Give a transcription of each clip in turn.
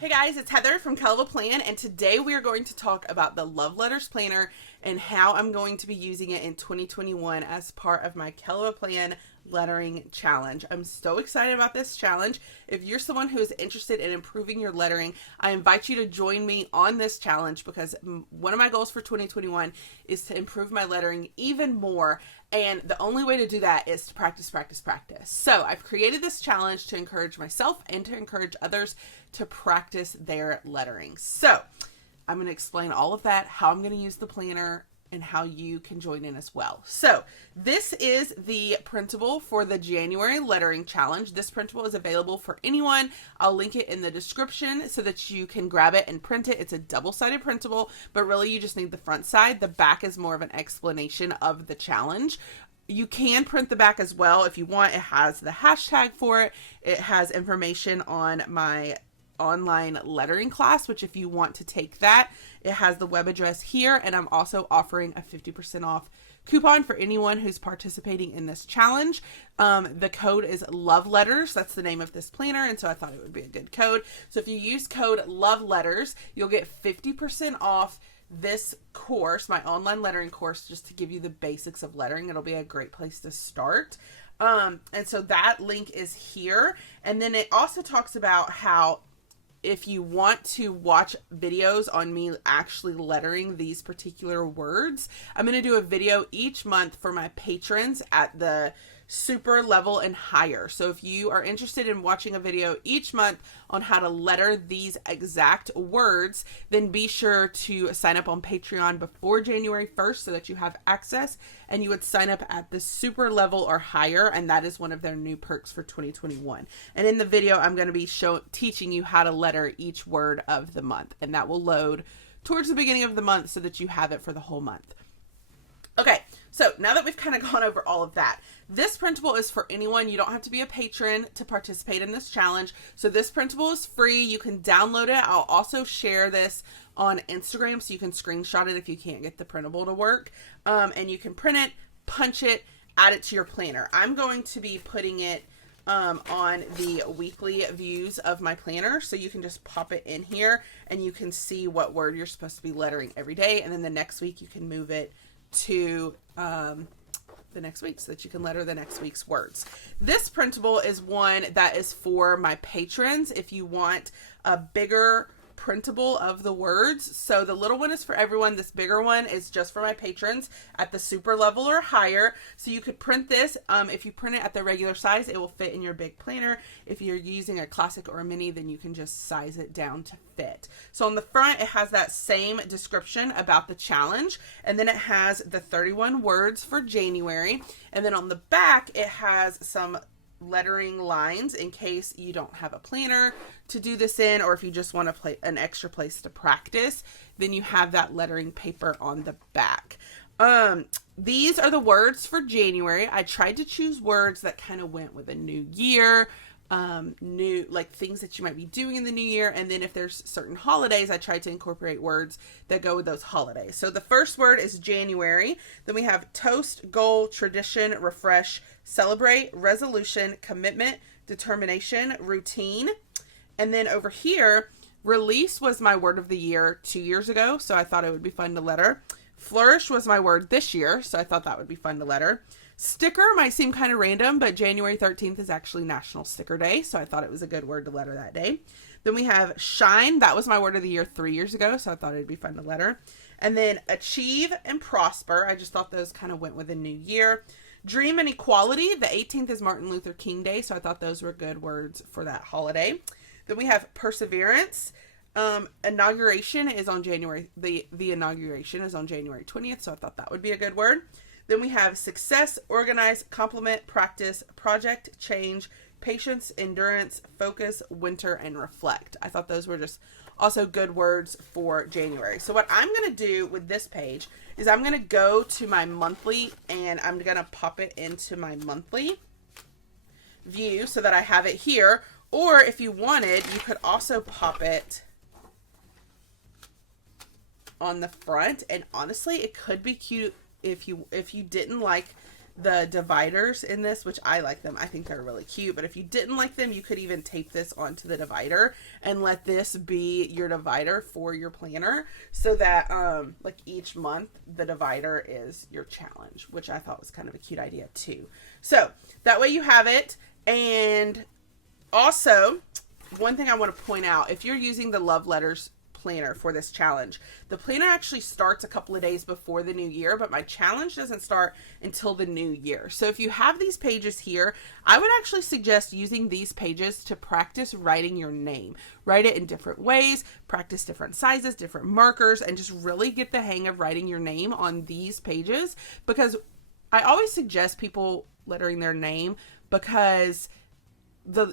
Hey guys, it's Heather from Kellofaplan, and today we are going to talk about the Love Letters Planner and how I'm going to be using it in 2021 as part of my Kellofaplan lettering challenge. I'm so excited about this challenge. If you're someone who is interested in improving your lettering, I invite you to join me on this challenge because one of my goals for 2021 is to improve my lettering even more. And the only way to do that is to practice, practice, practice. So I've created this challenge to encourage myself and to encourage others to practice their lettering. So I'm going to explain all of that, how I'm going to use the planner, and how you can join in as well. So this is the printable for the January lettering challenge. This printable is available for anyone. I'll link it in the description so that you can grab it and print it. It's a double-sided printable, but really you just need the front side. The back is more of an explanation of the challenge. You can print the back as well if you want. It has the hashtag for it. It has information on my online lettering class, which if you want to take that, it has the web address here, and I'm also offering a 50% off coupon for anyone who's participating in this challenge. The code is Love Letters. That's the name of this planner, and so I thought it would be a good code. So if you use code Love Letters, you'll get 50% off this course, my online lettering course, just to give you the basics of lettering. It'll be a great place to start. And so that link is here. And then it also talks about how if you want to watch videos on me actually lettering these particular words, I'm going to do a video each month for my patrons at the super level and higher. So if you are interested in watching a video each month on how to letter these exact words, then be sure to sign up on Patreon before January 1st so that you have access, and you would sign up at the super level or higher, and that is one of their new perks for 2021. And in the video, I'm going to be teaching you how to letter each word of the month, and that will load towards the beginning of the month so that you have it for the whole month. Okay, so now that we've kind of gone over all of that, this printable is for anyone. You don't have to be a patron to participate in this challenge. So this printable is free. You can download it. I'll also share this on Instagram so you can screenshot it if you can't get the printable to work. And you can print it, punch it, add it to your planner. I'm going to be putting it on the weekly views of my planner, so you can just pop it in here and you can see what word you're supposed to be lettering every day. And then the next week you can move it to the next week so that you can letter the next week's words. This printable is one that is for my patrons if you want a bigger printable of the words. So the little one is for everyone. This bigger one is just for my patrons at the super level or higher. So you could print this. If you print it at the regular size, it will fit in your big planner. If you're using a classic or a mini, then you can just size it down to fit. So on the front, it has that same description about the challenge. And then it has the 31 words for January. And then on the back, it has some lettering lines in case you don't have a planner to do this in, or if you just want to play an extra place to practice, then you have that lettering paper on the back. These are the words for January. I tried to choose words that kind of went with a new year, new, like things that you might be doing in the new year. And then if there's certain holidays, I tried to incorporate words that go with those holidays. So the first word is January. Then we have toast, goal, tradition, refresh, celebrate, resolution, commitment, determination, routine. And then over here, release was my word of the year 2 years ago, so I thought it would be fun to letter. Flourish was my word this year, so I thought that would be fun to letter. Sticker might seem kind of random, but January 13th is actually National Sticker Day, so I thought it was a good word to letter that day. Then we have shine. That was my word of the year 3 years ago, so I thought it'd be fun to letter. And then achieve and prosper. I just thought those kind of went with a new year. Dream and equality. The 18th is Martin Luther King Day, so I thought those were good words for that holiday. Then we have perseverance. Inauguration is on January. The inauguration is on January 20th, so I thought that would be a good word. Then we have success, organize, compliment, practice, project, change, patience, endurance, focus, winter, and reflect. I thought those were just also good words for January. So what I'm going to do with this page is I'm going to go to my monthly and I'm going to pop it into my monthly view so that I have it here. Or if you wanted, you could also pop it on the front. And honestly, it could be cute if you didn't like the dividers in this, which I like them. I think they're really cute, but if you didn't like them, you could even tape this onto the divider and let this be your divider for your planner, so that like each month the divider is your challenge, which I thought was kind of a cute idea too. So that way you have it. And also, one thing I want to point out, if you're using the Love Letters planner for this challenge, the planner actually starts a couple of days before the new year, but my challenge doesn't start until the new year. So if you have these pages here, I would actually suggest using these pages to practice writing your name. Write it in different ways, practice different sizes, different markers, and just really get the hang of writing your name on these pages, because I always suggest people lettering their name because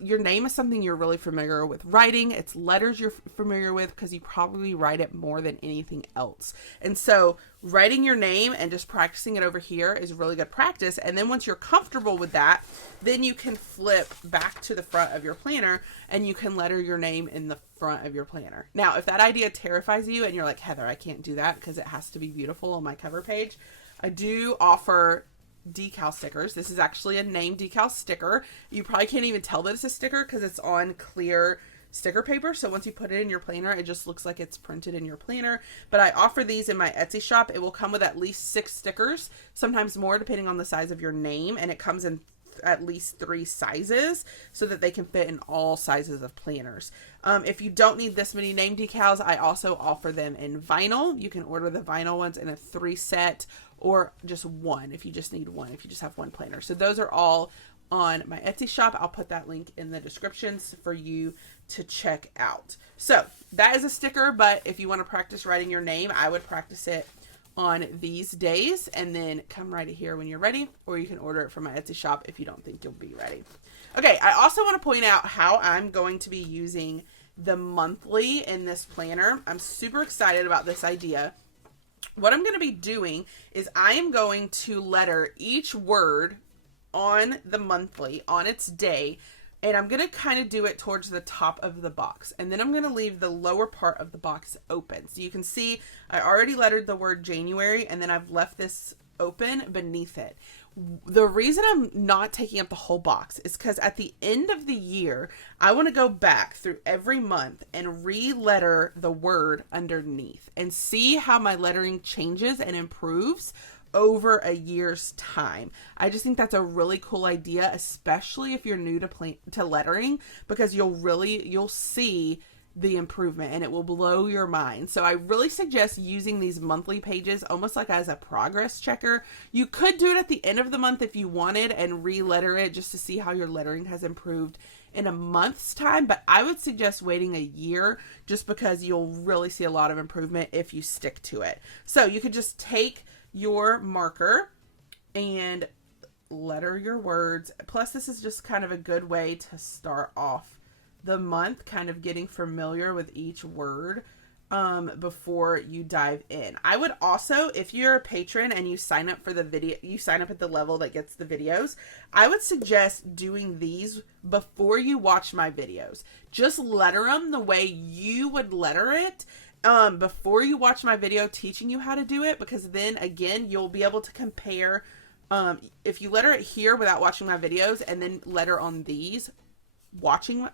your name is something you're really familiar with writing. It's letters you're familiar with because you probably write it more than anything else. And so writing your name and just practicing it over here is really good practice. And then once you're comfortable with that, then you can flip back to the front of your planner and you can letter your name in the front of your planner. Now, if that idea terrifies you and you're like, Heather, I can't do that because it has to be beautiful on my cover page, I do offer decal stickers. This is actually a name decal sticker. You probably can't even tell that it's a sticker because it's on clear sticker paper. So once you put it in your planner, it just looks like it's printed in your planner. But I offer these in my Etsy shop. It will come with at least 6 stickers, sometimes more depending on the size of your name. And it comes in at least 3 sizes so that they can fit in all sizes of planners. If you don't need this many name decals, I also offer them in vinyl. You can order the vinyl ones in a 3 set or just one if you just need one, if you just have one planner. So those are all on my Etsy shop. I'll put that link in the descriptions for you to check out. So that is a sticker, but if you want to practice writing your name, I would practice it on these days and then come right here when you're ready, or you can order it from my Etsy shop if you don't think you'll be ready. Okay, I also want to point out how I'm going to be using the monthly in this planner. I'm super excited about this idea. What I'm going to be doing is I am going to letter each word on the monthly on its day, and I'm going to kind of do it towards the top of the box, and then I'm going to leave the lower part of the box open. So you can see I already lettered the word January, and then I've left this open beneath it. The reason I'm not taking up the whole box is because at the end of the year, I want to go back through every month and re-letter the word underneath and see how my lettering changes and improves over a year's time. I just think that's a really cool idea, especially if you're new to lettering, because you'll see the improvement and it will blow your mind. So I really suggest using these monthly pages almost like as a progress checker. You could do it at the end of the month if you wanted and re-letter it just to see how your lettering has improved in a month's time, but I would suggest waiting a year just because you'll really see a lot of improvement if you stick to it. So you could just take your marker and letter your words. Plus, this is just kind of a good way to start off the month, kind of getting familiar with each word before you dive in. I would also, if you're a patron and you sign up for the video, you sign up at the level that gets the videos, I would suggest doing these before you watch my videos. Just letter them the way you would letter it before you watch my video teaching you how to do it, because then again, you'll be able to compare. If you letter it here without watching my videos and then letter on these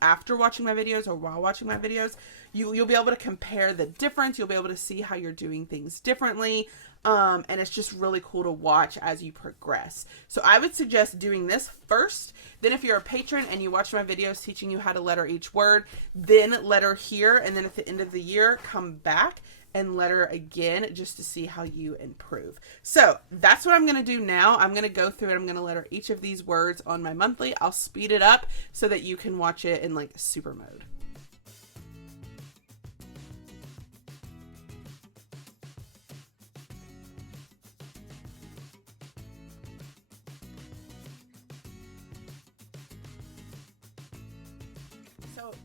after watching my videos or while watching my videos, you'll be able to compare the difference. You'll be able to see how you're doing things differently. And it's just really cool to watch as you progress. So I would suggest doing this first. Then if you're a patron and you watch my videos teaching you how to letter each word, then letter here. And then at the end of the year, come back and letter again just to see how you improve. So that's what I'm going to do now. I'm going to go through it. I'm going to letter each of these words on my monthly. I'll speed it up so that you can watch it in like super mode.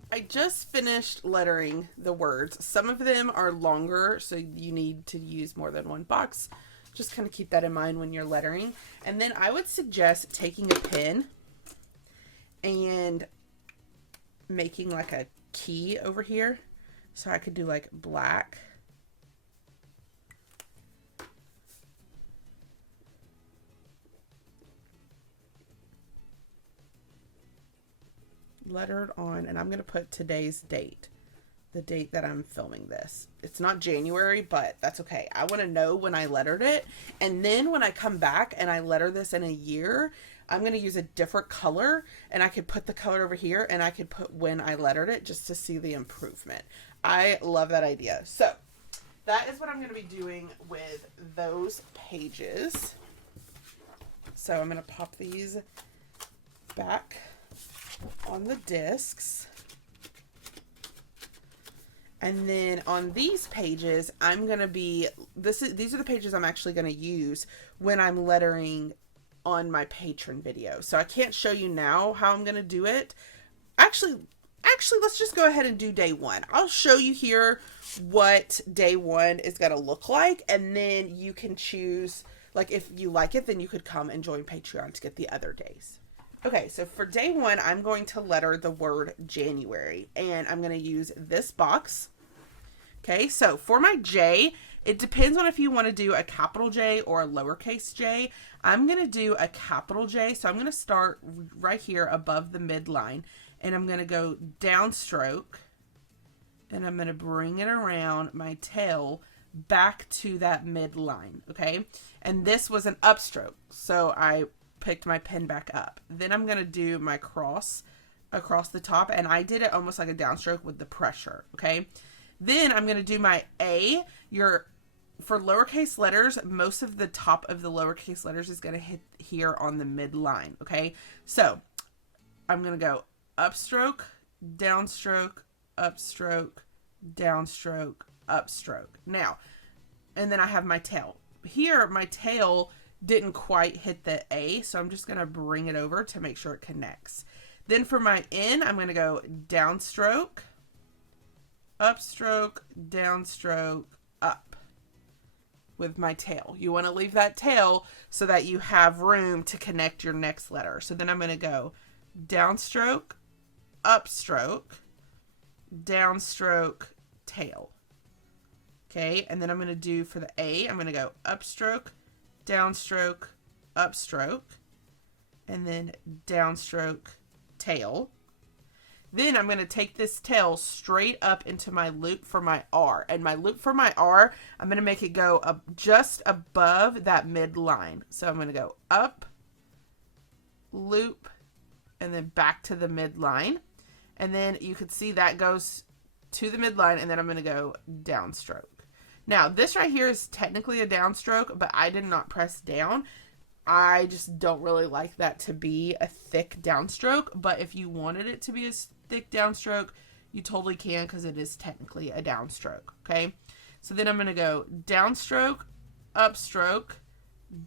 I just finished lettering the words. Some of them are longer, so you need to use more than one box. Just kind of keep that in mind when you're lettering. And then I would suggest taking a pen and making like a key over here. So I could do like black. lettered on, and I'm going to put today's date, the date that I'm filming this. It's not January, but that's okay. I want to know when I lettered it. And then when I come back and I letter this in a year, I'm going to use a different color, and I could put the color over here, and I could put when I lettered it just to see the improvement. I love that idea. So that is what I'm going to be doing with those pages. So I'm going to pop these back on the discs. And then on these pages, I'm going to be, these are the pages I'm actually going to use when I'm lettering on my patron video. So I can't show you now how I'm going to do it. Actually, let's just go ahead and do day one. I'll show you here what day one is going to look like. And then you can choose, like, if you like it, then you could come and join Patreon to get the other days. Okay, so for day one, I'm going to letter the word January, and I'm going to use this box. Okay, so for my J, it depends on if you want to do a capital J or a lowercase j. I'm going to do a capital J, so I'm going to start right here above the midline, and I'm going to go downstroke, and I'm going to bring it around my tail back to that midline, okay? And this was an upstroke, so I picked my pen back up. Then I'm going to do my cross across the top, and I did it almost like a downstroke with the pressure, okay? Then I'm going to do my A. For lowercase letters, most of the top of the lowercase letters is going to hit here on the midline, okay? So I'm going to go upstroke, downstroke, upstroke, downstroke, upstroke. Now, and then I have my tail. Here, my tail didn't quite hit the A, so I'm just going to bring it over to make sure it connects. Then for my N, I'm going to go downstroke, upstroke, downstroke, up with my tail. You want to leave that tail so that you have room to connect your next letter. So then I'm going to go downstroke, upstroke, downstroke, tail. Okay, and then I'm going to do for the A, I'm going to go upstroke, downstroke, upstroke, and then downstroke, tail. Then I'm going to take this tail straight up into my loop for my R. And my loop for my R, I'm going to make it go up just above that midline. So I'm going to go up, loop, and then back to the midline. And then you can see that goes to the midline, and then I'm going to go downstroke. Now, this right here is technically a downstroke, but I did not press down. I just don't really like that to be a thick downstroke, but if you wanted it to be a thick downstroke, you totally can because it is technically a downstroke, okay? So then I'm going to go downstroke, upstroke,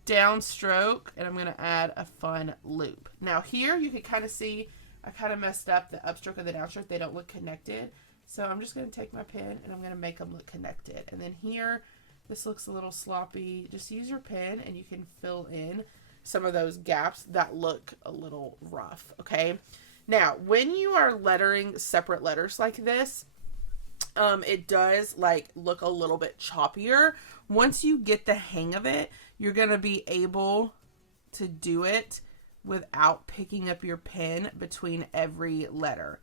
downstroke, and I'm going to add a fun loop. Now here you can kind of see I kind of messed up the upstroke and the downstroke. They don't look connected. So I'm just going to take my pen and I'm going to make them look connected. And then here, this looks a little sloppy. Just use your pen and you can fill in some of those gaps that look a little rough, okay? Now, when you are lettering separate letters like this, it does like look a little bit choppier. Once you get the hang of it, you're going to be able to do it without picking up your pen between every letter.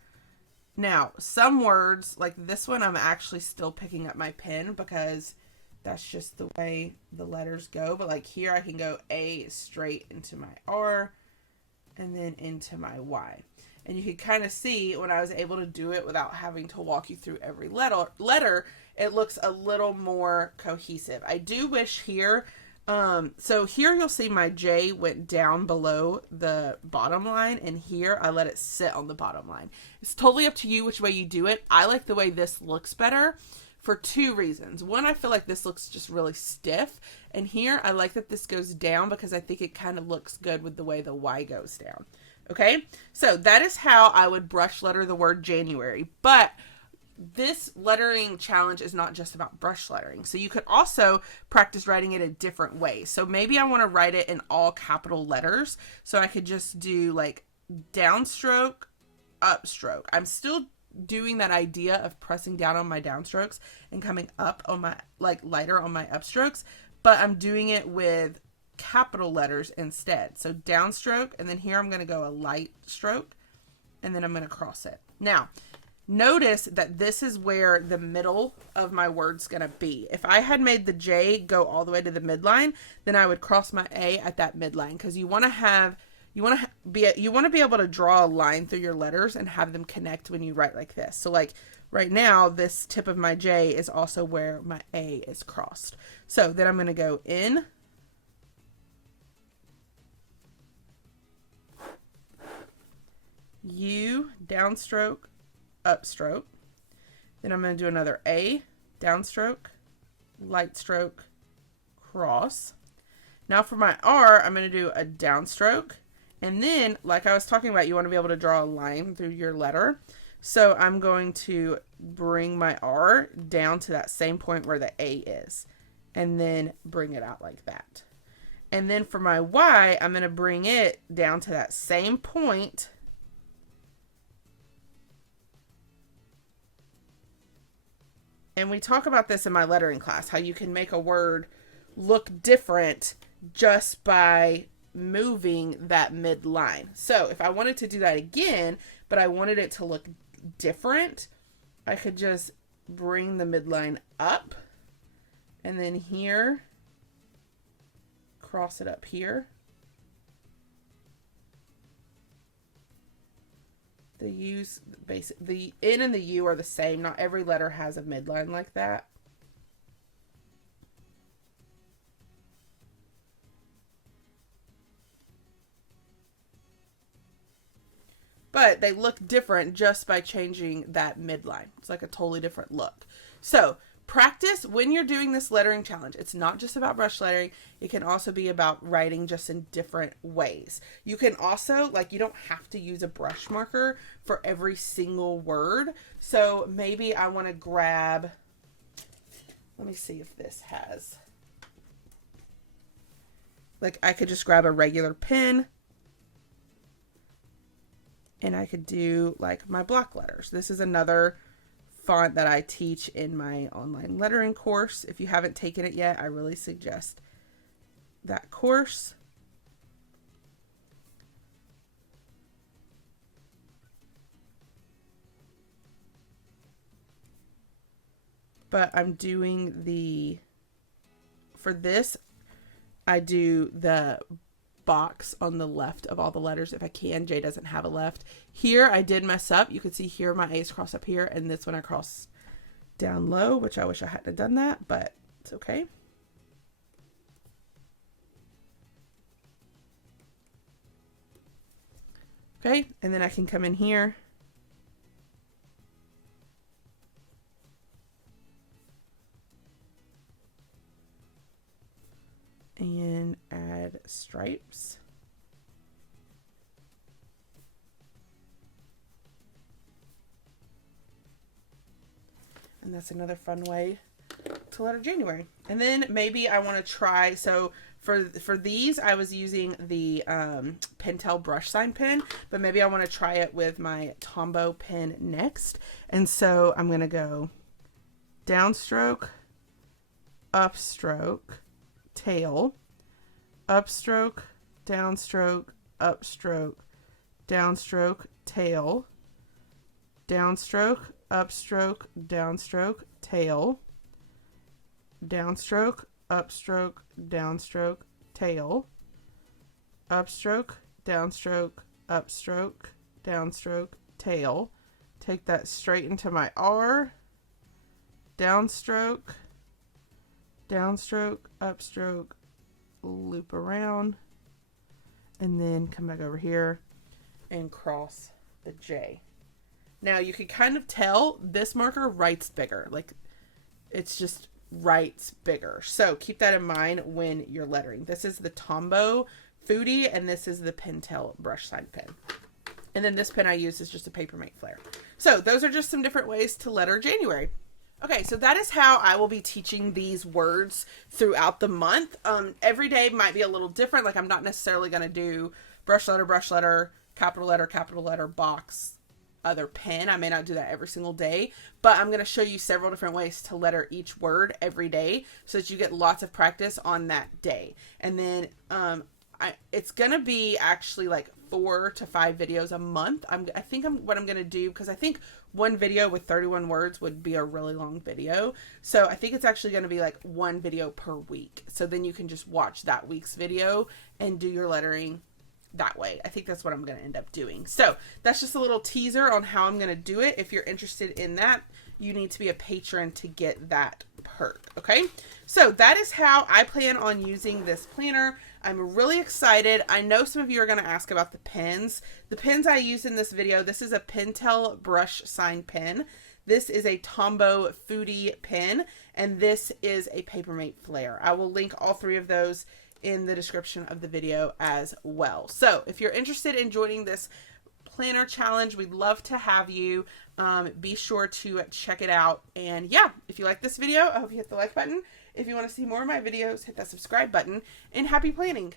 Now, some words, like this one, I'm actually still picking up my pen because that's just the way the letters go. But like here, I can go A straight into my R and then into my Y. And you can kind of see when I was able to do it without having to walk you through every letter, it looks a little more cohesive. I do wish here, so here you'll see my J went down below the bottom line, and here I let it sit on the bottom line. It's totally up to you which way you do it. I like the way this looks better for two reasons. One, I feel like this looks just really stiff, and here I like that this goes down because I think it kind of looks good with the way the Y goes down. Okay, so that is how I would brush letter the word January, but this lettering challenge is not just about brush lettering. So you could also practice writing it a different way. So maybe I want to write it in all capital letters. So I could just do like downstroke, upstroke. I'm still doing that idea of pressing down on my downstrokes and coming up on my, like lighter on my upstrokes, but I'm doing it with capital letters instead. So downstroke, and then here I'm going to go a light stroke, and then I'm going to cross it. Now, notice that this is where the middle of my word's going to be. If I had made the J go all the way to the midline, then I would cross my A at that midline, because you want to be able to draw a line through your letters and have them connect when you write like this. So like right now, this tip of my J is also where my A is crossed. So then I'm going to go in, U, downstroke, upstroke. Then I'm going to do another A, downstroke, light stroke, cross. Now for my R, I'm going to do a downstroke. And then, like I was talking about, you want to be able to draw a line through your letter. So I'm going to bring my R down to that same point where the A is, and then bring it out like that. And then for my Y, I'm going to bring it down to that same point. And we talk about this in my lettering class, how you can make a word look different just by moving that midline. So if I wanted to do that again, but I wanted it to look different, I could just bring the midline up, and then here, cross it up here. The U's, the N and the U are the same. Not every letter has a midline like that. But they look different just by changing that midline. It's like a totally different look. So practice when you're doing this lettering challenge. It's not just about brush lettering. It can also be about writing just in different ways. You can also, like, you don't have to use a brush marker for every single word. So maybe I want to grab, let me see if this has, like, I could just grab a regular pen, and I could do like my block letters. This is another font that I teach in my online lettering course. If you haven't taken it yet, I really suggest that course. But I'm doing for this, I do the box on the left of all the letters if I can. J doesn't have a left. Here I did mess up. You can see here my A's cross up here, and this one I cross down low, which I wish I hadn't done that, but it's okay. Okay, and then I can come in here and add stripes. And that's another fun way to letter January. And then maybe I want to try, so for these I was using the Pentel brush sign pen, but maybe I want to try it with my Tombow pen next. And so I'm going to go downstroke, upstroke, tail, upstroke, downstroke, upstroke, downstroke, tail, downstroke, upstroke, downstroke, tail, downstroke, upstroke, downstroke, tail, upstroke, downstroke, upstroke, downstroke, tail. Take that straight into my R, downstroke, downstroke, upstroke, loop around, and then come back over here and cross the J. Now you can kind of tell this marker writes bigger, like it's just writes bigger. So keep that in mind when you're lettering. This is the Tombow Foodie, and this is the Pentel brush sign pen. And then this pen I use is just a Papermate Flare. So those are just some different ways to letter January. Okay, so that is how I will be teaching these words throughout the month. Every day might be a little different. Like I'm not necessarily going to do brush letter, capital letter, box, other pen. I may not do that every single day, but I'm going to show you several different ways to letter each word every day so that you get lots of practice on that day. And then it's going to be actually like 4 to 5 videos a month. I think what I'm going to do, because I think one video with 31 words would be a really long video. So I think it's actually going to be like one video per week. So then you can just watch that week's video and do your lettering that way. I think that's what I'm going to end up doing. So that's just a little teaser on how I'm going to do it. If you're interested in that, you need to be a patron to get that perk. Okay, so that is how I plan on using this planner. I'm really excited. I know some of you are going to ask about the pens. The pens I use in this video, this is a Pentel brush sign pen. This is a Tombow Foodie pen, and this is a Papermate Flare. I will link all 3 of those in the description of the video as well. So if you're interested in joining this planner challenge, we'd love to have you. Be sure to check it out. And yeah, if you like this video, I hope you hit the like button. If you want to see more of my videos, hit that subscribe button, and happy planning.